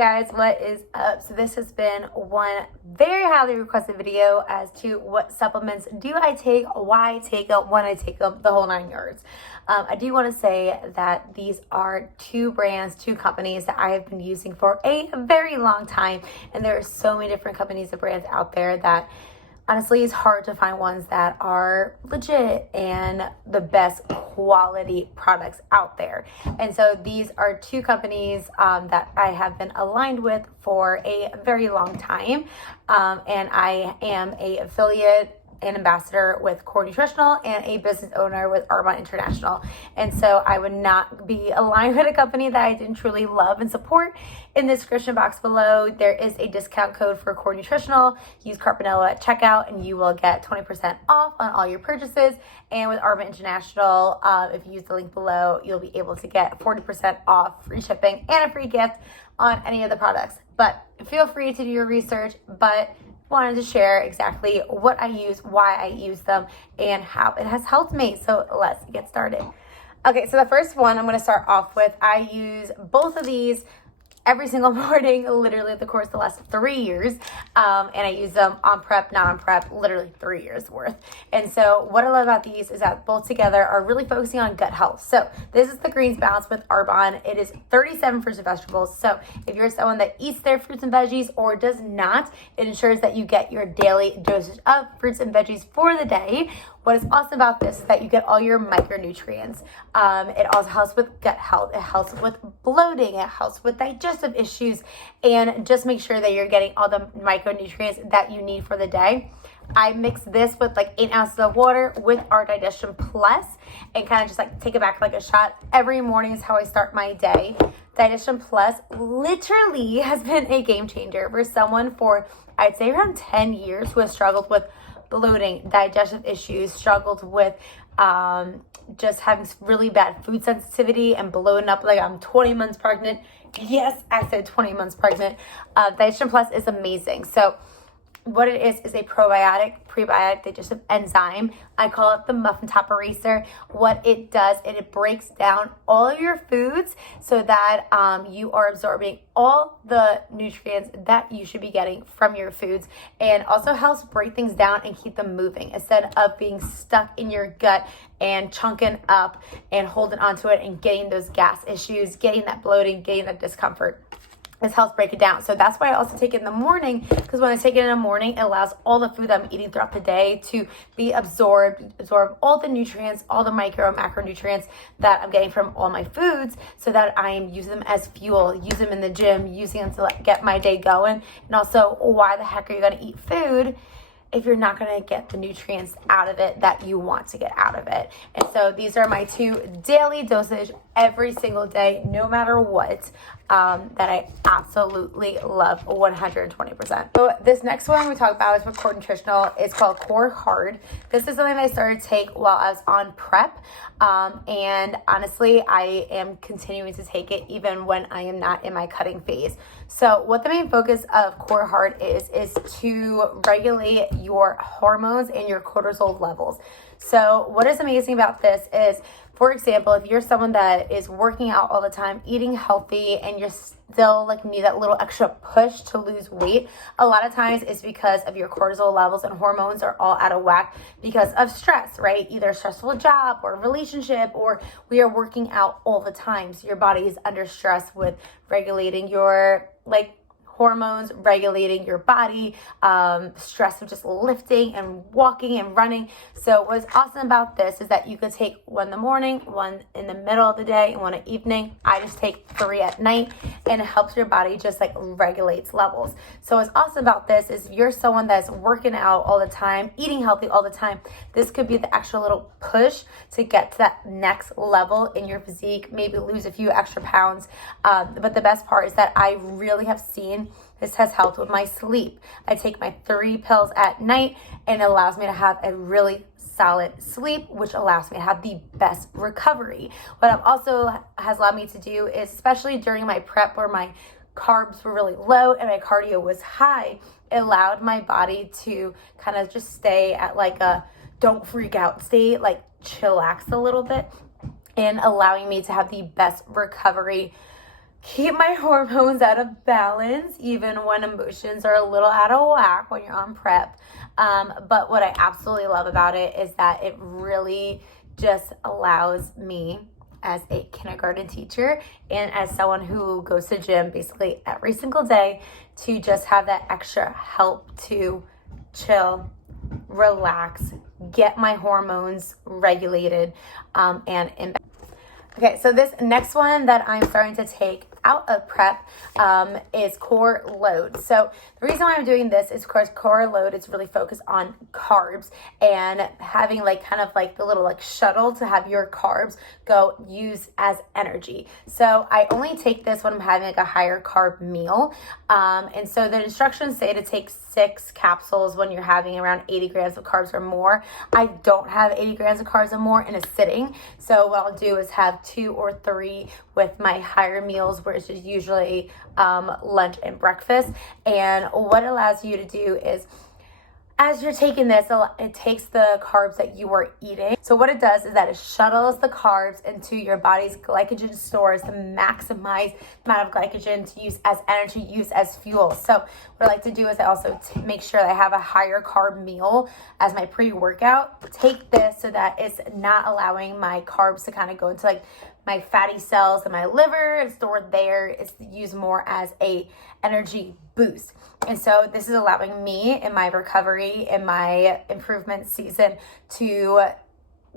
guys, what is up? So this has been one very highly requested video as to what supplements do I take, why I take them, when I take them, the whole 9 yards. I do want to say that these are two brands, two companies that I have been using for a very long time, and there are so many different companies and brands out there that honestly, it's hard to find ones that are legit and the best quality products out there. And so these are two companies that I have been aligned with for a very long time. And I am a affiliate and ambassador with Core Nutritional and a business owner with Arbonne International. And so I would not be aligned with a company that I didn't truly love and support. In the description box below, there is a discount code for Core Nutritional. Use Carpinello at checkout and you will get 20% off on all your purchases. And with Arbonne International, if you use the link below, you'll be able to get 40% off, free shipping, and a free gift on any of the products. But feel free to do your research, but wanted to share exactly what I use, why I use them, and how it has helped me. So let's get started. Okay, so the first one I'm going to start off with, I use both of these every single morning, literally the course of the last 3 years. And I use them on prep, not on prep, literally 3 years worth. And so what I love about these is that both together are really focusing on gut health. So this is the Greens Balance with Arbonne. It is 37 fruits and vegetables. So if you're someone that eats their fruits and veggies or does not, it ensures that you get your daily dosage of fruits and veggies for the day. What is awesome about this is that you get all your micronutrients. It also helps with gut health. It helps with bloating. It helps with digestive issues. And just make sure that you're getting all the micronutrients that you need for the day. I mix this with like 8 ounces of water with our Digestion Plus and kind of just like take it back like a shot. Every morning is how I start my day. Digestion Plus literally has been a game changer for someone for, I'd say, around 10 years who has struggled with bloating, digestive issues, struggled with just having really bad food sensitivity and bloating up like I'm 20 months pregnant. Yes, I said 20 months pregnant. Digestion Plus is amazing. So what it is a probiotic, prebiotic digestive enzyme. I call it the muffin top eraser. What it does, it breaks down all of your foods so that you are absorbing all the nutrients that you should be getting from your foods, and also helps break things down and keep them moving instead of being stuck in your gut and chunking up and holding onto it and getting those gas issues, getting that bloating, getting that discomfort. This helps break it down. So that's why I also take it in the morning, because when I take it in the morning, it allows all the food that I'm eating throughout the day to be absorb all the nutrients, all the micro and macronutrients that I'm getting from all my foods, so that I am using them as fuel, use them in the gym, using them to get my day going. And also, why the heck are you going to eat food if you're not going to get the nutrients out of it that you want to get out of it? And so these are my 2 daily dosage every single day, no matter what, that I absolutely love 120%. So this next one we talk about is with Core Nutritional. It's called Core Hard. This is something that I started to take while I was on prep. And honestly, I am continuing to take it even when I am not in my cutting phase. So what the main focus of Core Hard is to regulate your hormones and your cortisol levels. So what is amazing about this is, for example, if you're someone that is working out all the time, eating healthy, and you're still like need that little extra push to lose weight, a lot of times it's because of your cortisol levels and hormones are all out of whack because of stress, right? Either a stressful job or relationship, or we are working out all the time. So your body is under stress with regulating your hormones, regulating your body, stress of just lifting and walking and running. So what's awesome about this is that you could take one in the morning, one in the middle of the day, and one at evening. I just take 3 at night, and it helps your body just like regulates levels. So what's awesome about this is if you're someone that's working out all the time, eating healthy all the time, this could be the extra little push to get to that next level in your physique, maybe lose a few extra pounds. But the best part is that I really have seen this has helped with my sleep. I take my 3 pills at night, and it allows me to have a really solid sleep, which allows me to have the best recovery. What it also has allowed me to do is, especially during my prep where my carbs were really low and my cardio was high, it allowed my body to kind of just stay at like a don't freak out state, like chillax a little bit, and allowing me to have the best recovery keep my hormones out of balance, even when emotions are a little out of whack when you're on prep. But what I absolutely love about it is that it really just allows me, as a kindergarten teacher and as someone who goes to gym basically every single day, to just have that extra help to chill, relax, get my hormones regulated, and in. Okay, so this next one that I'm starting to take out of prep is core load. So the reason why I'm doing this is, of course, core load is really focused on carbs and having like kind of like the little like shuttle to have your carbs go use as energy. So I only take this when I'm having like a higher carb meal. And so the instructions say to take 6 capsules when you're having around 80 grams of carbs or more. I don't have 80 grams of carbs or more in a sitting. So what I'll do is have 2 or 3 with my higher meals, which is usually lunch and breakfast. And what it allows you to do is, as you're taking this, it takes the carbs that you are eating. So what it does is that it shuttles the carbs into your body's glycogen stores to maximize the amount of glycogen to use as energy, use as fuel. So what I like to do is I also make sure that I have a higher carb meal as my pre-workout. Take this so that it's not allowing my carbs to kind of go into like my fatty cells in my liver and stored there. It's used more as a energy boost. And so this is allowing me in my recovery, in my improvement season, to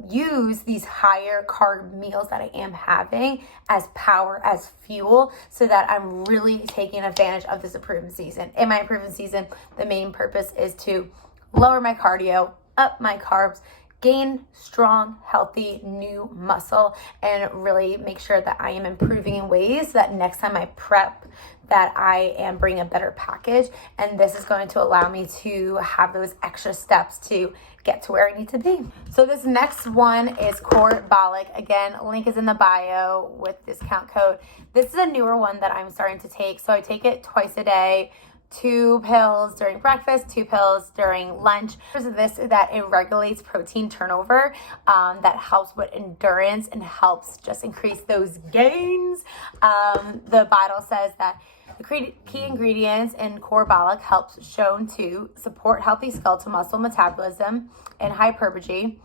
use these higher carb meals that I am having as power, as fuel, so that I'm really taking advantage of this improvement season. In my improvement season, the main purpose is to lower my cardio, up my carbs, gain strong, healthy, new muscle, and really make sure that I am improving in ways that next time I prep, that I am bringing a better package. And this is going to allow me to have those extra steps to get to where I need to be. So this next one is Core Bollock. Again, link is in the bio with discount code. This is a newer one that I'm starting to take. So I take it twice a day. 2 pills during breakfast, 2 pills during lunch. This is that it regulates protein turnover, that helps with endurance and helps just increase those gains. The bottle says that the key ingredients in Core Bollock helps shown to support healthy skeletal muscle metabolism and hypertrophy,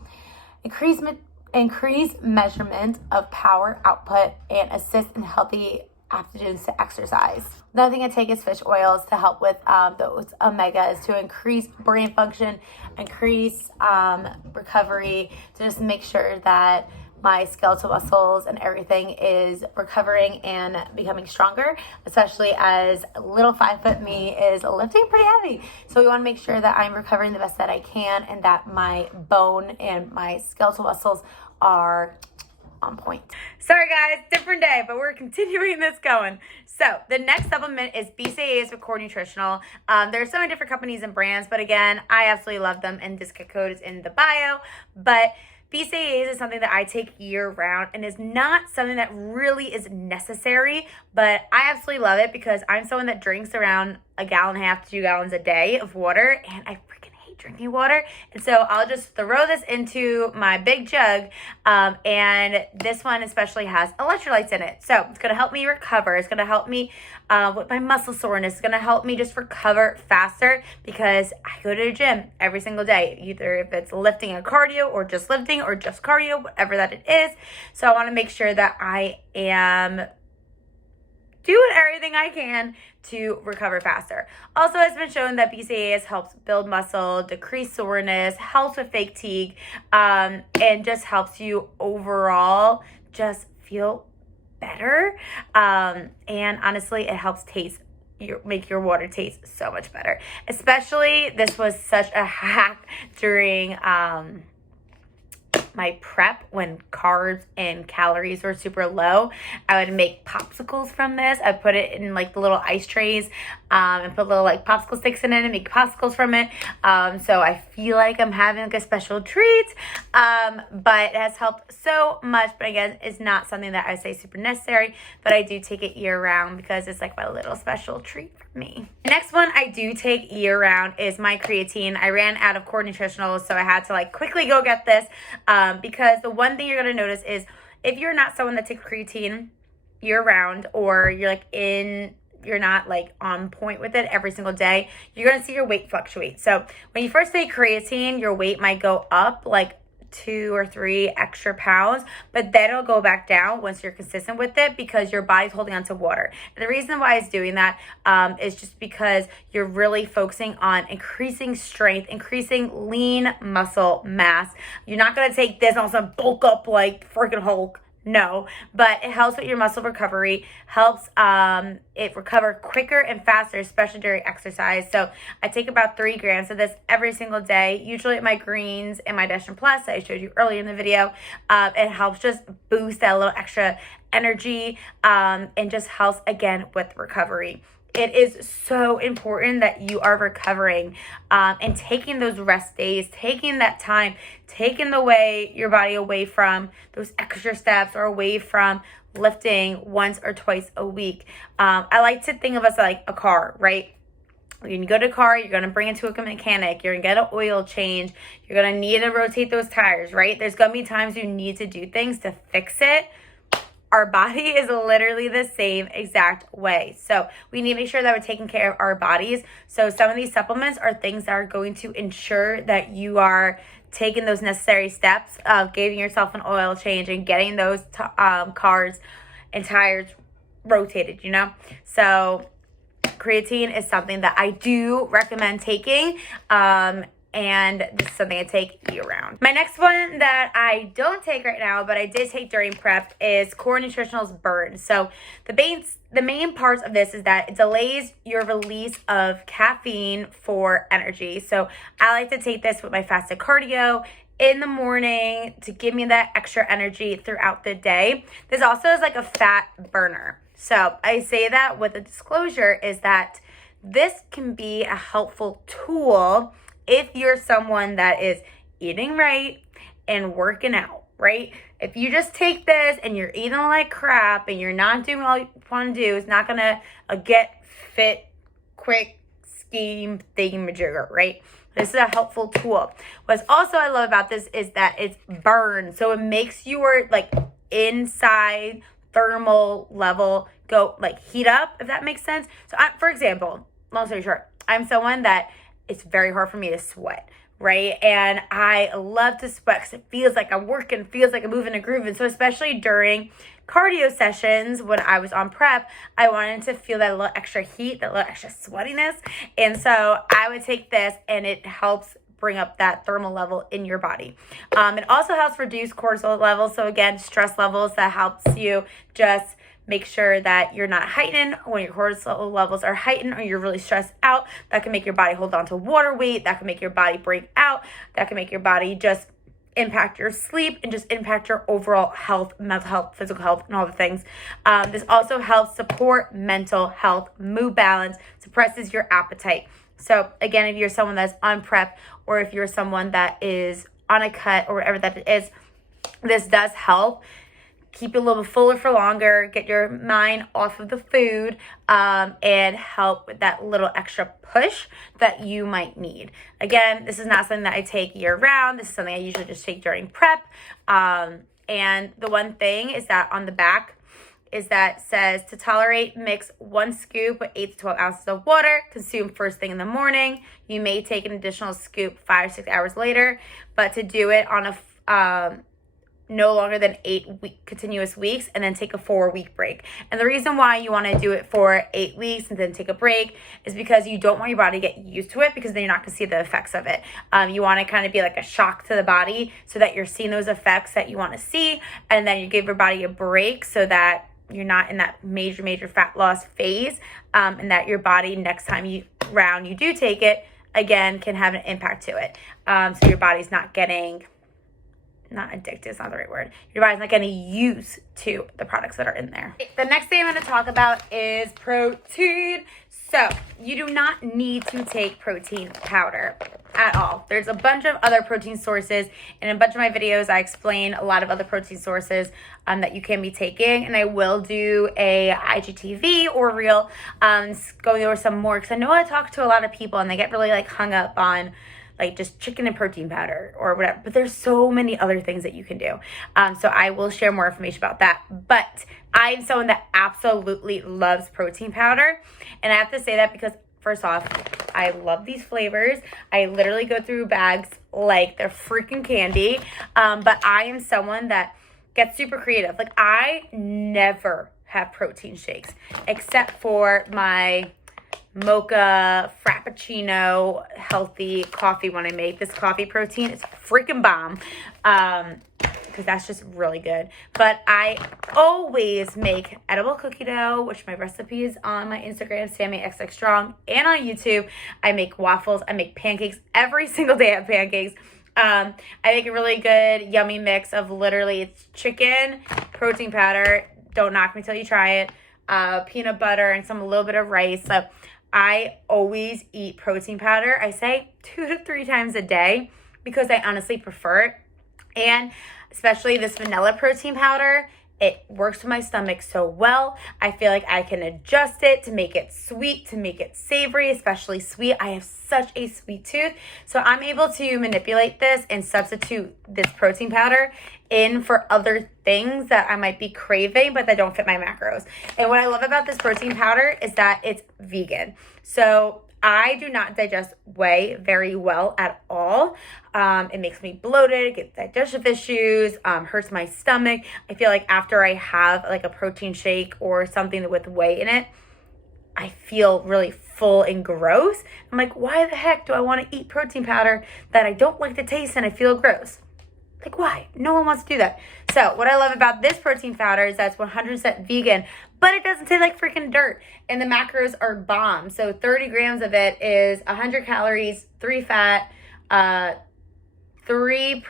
increase measurement of power output, and assist in healthy aptitudes to exercise. Another thing I take is fish oils to help with those omegas, to increase brain function, increase recovery, to just make sure that my skeletal muscles and everything is recovering and becoming stronger, especially as little 5-foot me is lifting pretty heavy. So we want to make sure that I'm recovering the best that I can and that my bone and my skeletal muscles are on point. Sorry guys, different day, but we're continuing this going. So the next supplement is BCAAs with Core Nutritional. There are so many different companies and brands, but again, I absolutely love them, and discount code is in the bio. But BCAAs is something that I take year round and is not something that really is necessary, but I absolutely love it because I'm someone that drinks around 1.5 gallons to 2 gallons a day of water, and I freaking hate drinking water. And so I'll just throw this into my big jug, and this one especially has electrolytes in it. So it's going to help me recover. It's going to help me with my muscle soreness. It's going to help me just recover faster because I go to the gym every single day, either if it's lifting and cardio or just lifting or just cardio, whatever that it is. So I want to make sure that I am doing everything I can to recover faster. Also, it's been shown that BCAAs helps build muscle, decrease soreness, helps with fatigue, and just helps you overall just feel better. And honestly, it helps make your water taste so much better. Especially, this was such a hack during my prep when carbs and calories were super low. I would make popsicles from this. I put it in like the little ice trays and put little like popsicle sticks in it and make popsicles from it. So I feel like I'm having like a special treat, but it has helped so much. But again, it's not something that I say super necessary, but I do take it year round because it's like my little special treat for me. The next one I do take year round is my creatine. I ran out of Core Nutritional, so I had to like quickly go get this. Because the one thing you're going to notice is if you're not someone that takes creatine, year round, or you're not like on point with it every single day, you're going to see your weight fluctuate. So when you first take creatine, your weight might go up like 2 or 3 extra pounds, but then it'll go back down once you're consistent with it, because your body's holding on to water. And the reason why it's doing that is just because you're really focusing on increasing strength, increasing lean muscle mass. You're not going to take this and also bulk up like freaking Hulk. No, but it helps with your muscle recovery, helps it recover quicker and faster, especially during exercise. So I take about 3 grams of this every single day, usually at my greens and my Digestion Plus that I showed you earlier in the video. It helps just boost that little extra energy and just helps, again, with recovery. It is so important that you are recovering and taking those rest days, taking that time, taking your body away from those extra steps or away from lifting once or twice a week. I like to think of us like a car, right? When you go to a car, you're going to bring it to a mechanic. You're going to get an oil change. You're going to need to rotate those tires, right? There's going to be times you need to do things to fix it. Our body is literally the same exact way. So we need to make sure that we're taking care of our bodies. So some of these supplements are things that are going to ensure that you are taking those necessary steps of giving yourself an oil change and getting those cars and tires rotated, you know? So creatine is something that I do recommend taking. And this is something I take year round. My next one that I don't take right now, but I did take during prep, is Core Nutritional's Burn. So the main parts of this is that it delays your release of caffeine for energy. So I like to take this with my fasted cardio in the morning to give me that extra energy throughout the day. This also is like a fat burner. So I say that with a disclosure is that this can be a helpful tool if you're someone that is eating right and working out, right? If you just take this and you're eating like crap and you're not doing all you want to do, it's not going to get fit, quick scheme thingamajigger, right? This is a helpful tool. What's also I love about this is that it's burn. So it makes your like inside thermal level go like heat up, if that makes sense. So for example, long story short, I'm someone that it's very hard for me to sweat, right? And I love to sweat because it feels like I'm working, feels like I'm moving and grooving. So especially during cardio sessions when I was on prep, I wanted to feel that little extra heat, that little extra sweatiness. And so I would take this and it helps bring up that thermal level in your body. It also helps reduce cortisol levels. So again, stress levels, that helps you just make sure that you're not heightened when your cortisol levels are heightened or you're really stressed out. That can make your body hold on to water weight. That can make your body break out. That can make your body just impact your sleep and just impact your overall health, mental health, physical health, and all the things. This also helps support mental health, mood balance, suppresses your appetite. So again, if you're someone that's on prep or if you're someone that is on a cut or whatever that it is, this does help keep you a little bit fuller for longer, get your mind off of the food, and help with that little extra push that you might need. Again, this is not something that I take year round. This is something I usually just take during prep. And the one thing is that on the back is that says to tolerate, mix 1 scoop with 8 to 12 ounces of water, consume first thing in the morning. You may take an additional scoop 5 or 6 hours later, but to do it on a no longer than 8 continuous weeks, and then take a 4-week break. And the reason why you want to do it for 8 weeks and then take a break is because you don't want your body to get used to it, because then you're not going to see the effects of it. You want to kind of be like a shock to the body so that you're seeing those effects that you want to see, and then you give your body a break so that you're not in that major fat loss phase, and that your body next time you do take it, again, can have an impact to it. So your body's not getting... not addicted, it's not the right word. Your body's not getting used to the products that are in there. The next thing I'm going to talk about is protein. So you do not need to take protein powder at all. There's a bunch of other protein sources. And in a bunch of my videos, I explain a lot of other protein sources that you can be taking. And I will do a IGTV or reel going over some more. Because I know I talk to a lot of people and they get really like hung up on like just chicken and protein powder or whatever. But there's so many other things that you can do. So I will share more information about that. But I'm someone that absolutely loves protein powder. And I have to say that because first off, I love these flavors. I literally go through bags like they're freaking candy. But I am someone that gets super creative. Like I never have protein shakes except for my mocha frappuccino healthy coffee when I make this coffee protein. It's freaking bomb because that's just really good. But I always make edible cookie dough, which my recipe is on my Instagram, SammyXXStrong, and on YouTube. I make waffles. I make pancakes. Every single day I have pancakes. I make a really good yummy mix of literally it's chicken, protein powder, don't knock me till you try it, peanut butter, and a little bit of rice. So I always eat protein powder. I say 2 to 3 times a day because I honestly prefer it. And especially this vanilla protein powder, it works with my stomach so well. I feel like I can adjust it to make it sweet, to make it savory, especially sweet. I have such a sweet tooth. So I'm able to manipulate this and substitute this protein powder in for other things that I might be craving, but that don't fit my macros. And what I love about this protein powder is that it's vegan. So I do not digest whey very well at all. It makes me bloated, get digestive issues, hurts my stomach. I feel like after I have like a protein shake or something with whey in it, I feel really full and gross. I'm like, why the heck do I want to eat protein powder that I don't like the taste and I feel gross? Like, why? No one wants to do that. So what I love about this protein powder is that it's 100% vegan, but it doesn't taste like freaking dirt. And the macros are bomb. So 30 grams of it is 100 calories, 3 fat, 3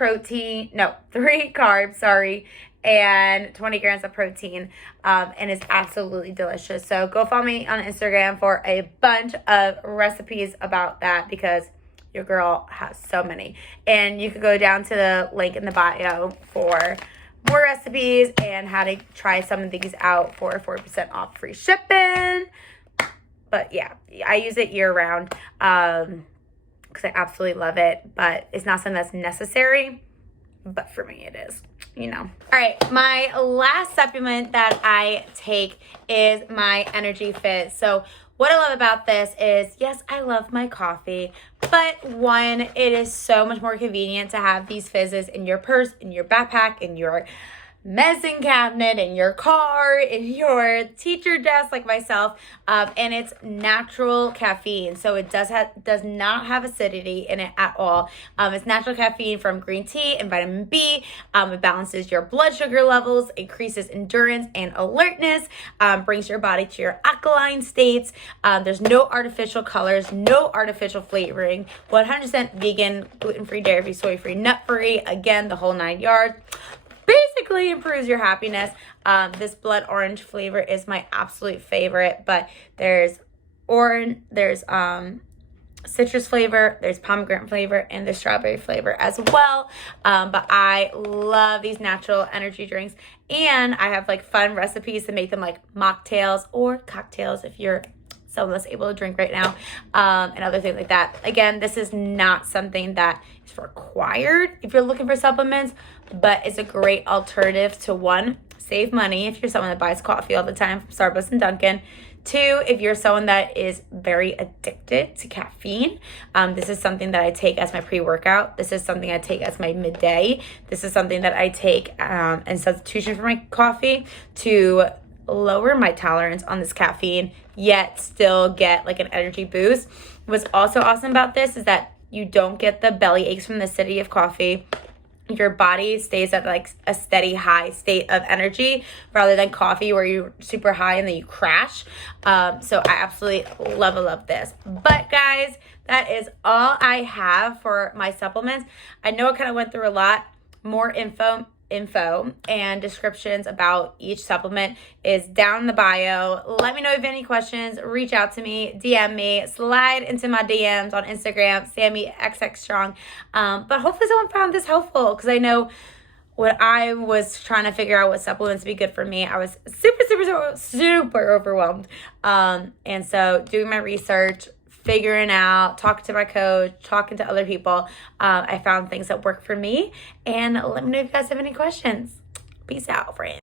carbs, and 20 grams of protein. And it's absolutely delicious. So go follow me on Instagram for a bunch of recipes about that because your girl has so many. And you could go down to the link in the bio for more recipes and how to try some of these out for 40% off free shipping. But yeah, I use it year round because I absolutely love it. But it's not something that's necessary. But for me, it is, you know. All right, my last supplement that I take is my Energy Fizz. So what I love about this is, yes, I love my coffee, but one, it is so much more convenient to have these fizzes in your purse, in your backpack, in your medicine cabinet, in your car, in your teacher desk like myself, and it's natural caffeine, so it does not have acidity in it at all. It's natural caffeine from green tea and vitamin B. It balances your blood sugar levels, increases endurance and alertness, brings your body to your alkaline states. There's no artificial colors, no artificial flavoring, 100% vegan, gluten-free, dairy-free, soy-free, nut-free, again, the whole 9 yards. Basically improves your happiness. This blood orange flavor is my absolute favorite, but there's citrus flavor, there's pomegranate flavor, and the strawberry flavor as well. But I love these natural energy drinks, and I have like fun recipes to make them like mocktails or cocktails if you're someone that's able to drink right now, and other things like that. Again, this is not something that is required if you're looking for supplements, but it's a great alternative to, one, save money if you're someone that buys coffee all the time from Starbucks and Dunkin'. 2, if you're someone that is very addicted to caffeine, this is something that I take as my pre-workout. This is something I take as my midday. This is something that I take in substitution for my coffee to lower my tolerance on this caffeine, yet still get like an energy boost. What's also awesome about this is that you don't get the belly aches from the acidity of coffee. Your body stays at like a steady high state of energy rather than coffee where you're super high and then you crash. So I absolutely love this. But guys, that is all I have for my supplements. I know I kind of went through a lot. More info and descriptions about each supplement is down in the bio. Let me know if you have any questions. Reach out to me, DM me, slide into my DMs on Instagram, SammyXXStrong. But hopefully someone found this helpful, because I know when I was trying to figure out what supplements would be good for me, I was super overwhelmed. And so doing my research, figuring out, talking to my coach, talking to other people. I found things that work for me. And let me know if you guys have any questions. Peace out, friends.